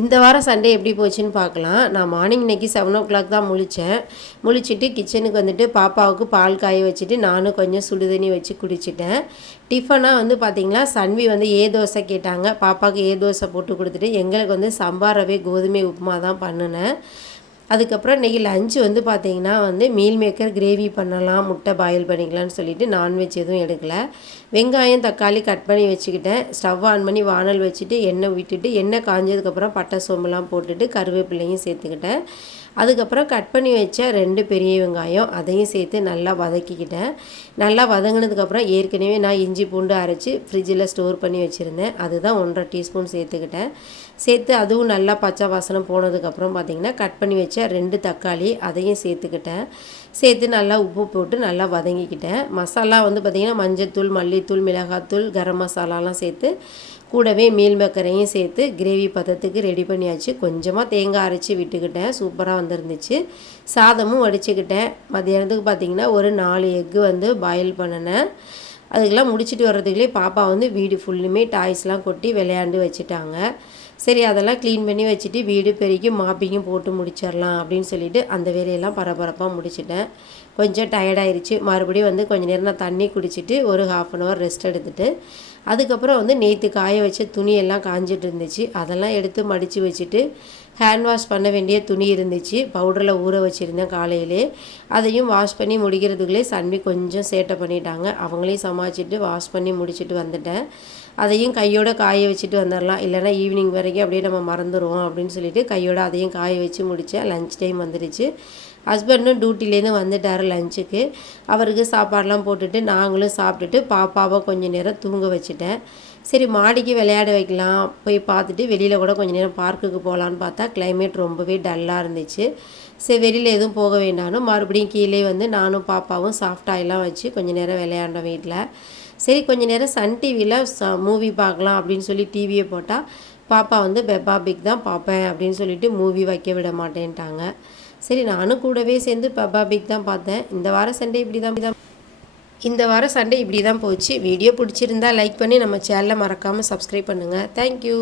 இந்த வாரம் சண்டே எப்படி போச்சுன்னு பார்க்கலாம். நான் மார்னிங் இன்றைக்கி 7 o'clock தான் முழித்தேன். முழிச்சிட்டு கிச்சனுக்கு வந்துட்டு பாப்பாவுக்கு பால் காய வச்சுட்டு நானும் கொஞ்சம் சுடுதண்ணி வச்சு குடிச்சிட்டேன். டிஃபனாக வந்து பார்த்திங்களா, சன்வி வந்து தோசை கேட்டாங்க. பாப்பாவுக்கு தோசை போட்டு கொடுத்துட்டு எங்களுக்கு வந்து சம்பா ரவை கோதுமை உப்புமா தான் பண்ணினேன். அதுக்கப்புறம் இன்றைக்கி லஞ்சு வந்து பார்த்திங்கன்னா மீல் மேக்கர் கிரேவி பண்ணலாம், முட்டை பாயில் பண்ணிக்கலாம்னு சொல்லிவிட்டு நான்வெஜ் எதுவும் எடுக்கலை. வெங்காயம் தக்காளி கட் பண்ணி வச்சுக்கிட்டேன். ஸ்டவ் ஆன் பண்ணி வானல் வச்சுட்டு எண்ணெய் விட்டுட்டு எண்ணெய் காஞ்சதுக்கப்புறம் பட்டை சோம்புலாம் போட்டுட்டு கருவேப்பிலையும் சேர்த்துக்கிட்டேன். அதுக்கப்புறம் கட் பண்ணி வச்ச 2 பெரிய வெங்காயம் அதையும் சேர்த்து நல்லா வதக்கிக்கிட்டேன். நல்லா வதங்கினதுக்கப்புறம் ஏற்கனவே நான் இஞ்சி பூண்டு அரைச்சி ஃப்ரிட்ஜில் ஸ்டோர் பண்ணி வச்சுருந்தேன். அதுதான் 1.5 டீஸ்பூன் சேர்த்துக்கிட்டேன். சேர்த்து அதுவும் நல்லா பச்சை வாசனம் போனதுக்கப்புறம் பார்த்திங்கன்னா கட் பண்ணி வச்ச 2 தக்காளி அதையும் சேர்த்துக்கிட்டேன். சேர்த்து நல்லா உப்பு போட்டு நல்லா வதங்கிக்கிட்டேன். மசாலா வந்து பார்த்திங்கன்னா மஞ்சள்தூள், மல்லித்தூள், மிளகாத்தூள், கரம் மசாலாலாம் சேர்த்து கூடவே மீல் மேக்கரையும் சேர்த்து கிரேவி பதத்துக்கு ரெடி பண்ணியாச்சு. கொஞ்சமாக தேங்காய் அரைச்சி விட்டுக்கிட்டேன். சூப்பராக வந்துருந்துச்சு. சாதமும் வடிச்சுக்கிட்டேன். மத்தியானத்துக்கு பார்த்திங்கன்னா ஒரு 4 எக்கு வந்து பாயில் பண்ணினேன். அதுக்கெல்லாம் முடிச்சுட்டு வர்றதுக்குள்ளே பாப்பா வந்து வீடு ஃபுல்லுமே டாய்ஸ்லாம் கொட்டி விளையாண்டு வச்சுட்டாங்க. சரி, அதெல்லாம் க்ளீன் பண்ணி வச்சுட்டு வீடு பெருக்கி மாப்பிங்கும் போட்டு முடிச்சிடலாம் அப்படின்னு சொல்லிவிட்டு அந்த வேலையெல்லாம் பரபரப்பாக முடிச்சிட்டேன். கொஞ்சம் டயர்டாயிருச்சு. மறுபடியும் வந்து கொஞ்சம் நேரம் நான் தண்ணி குடிச்சிட்டு ஒரு 1/2 hour ரெஸ்ட் எடுத்துகிட்டு அதுக்கப்புறம் வந்து நேற்று காய வச்ச துணியெல்லாம் காஞ்சிட்டு இருந்துச்சு. அதெல்லாம் எடுத்து மடித்து வச்சுட்டு ஹேண்ட் வாஷ் பண்ண வேண்டிய துணி இருந்துச்சு. பவுடரில் ஊற வச்சுருந்தேன் காலையிலே. அதையும் வாஷ் பண்ணி முடிக்கிறதுக்குள்ளே சன்வி கொஞ்சம் சேட்டை பண்ணிட்டாங்க. அவங்களையும் சமாளிச்சுட்டு வாஷ் பண்ணி முடிச்சுட்டு வந்துட்டேன். அதையும் கையோடு காய வச்சுட்டு வந்துடலாம், இல்லைனா ஈவினிங் வரைக்கும் அப்படியே நம்ம மறந்துடுவோம் அப்படின்னு சொல்லிட்டு கையோடு அதையும் காய வச்சு முடித்தேன். லஞ்ச் டைம் வந்துடுச்சு. ஹஸ்பண்டும் டியூட்டிலேருந்து வந்துட்டார் லஞ்சுக்கு. அவருக்கு சாப்பாடெலாம் போட்டுட்டு நாங்களும் சாப்பிட்டுட்டு பாப்பாவை கொஞ்சம் நேரம் தூங்க வச்சுட்டேன். சரி, மாடிக்கு விளையாட வைக்கலாம் போய் பார்த்துட்டு வெளியில் கூட கொஞ்சம் நேரம் பார்க்குக்கு போகலான்னு பார்த்தா கிளைமேட் ரொம்பவே டல்லாக இருந்துச்சு. சரி, வெளியில் எதுவும் போக வேண்டாம்னு மறுபடியும் கீழே வந்து நானும் பாப்பாவும் சாஃப்டாயெல்லாம் வச்சு கொஞ்சம் நேரம் விளையாண்டோம் வீட்டில். சரி, கொஞ்சம் நேரம் சன் டிவியில் மூவி பார்க்கலாம் அப்படின்னு சொல்லி டிவியை போட்டால் பாப்பா வந்து பெப்பா பிக் தான் பார்ப்பேன் அப்படின்னு சொல்லிட்டு மூவி வைக்க விட மாட்டேன்ட்டாங்க. சரி, நானும் கூடவே சேர்ந்து பெப்பா பிக் தான் பார்த்தேன். இந்த வாரம் சண்டே இப்படி தான் போச்சு. வீடியோ பிடிச்சிருந்தா லைக் பண்ணி நம்ம சேனலை மறக்காமல் சப்ஸ்கிரைப் பண்ணுங்கள். தேங்க்யூ.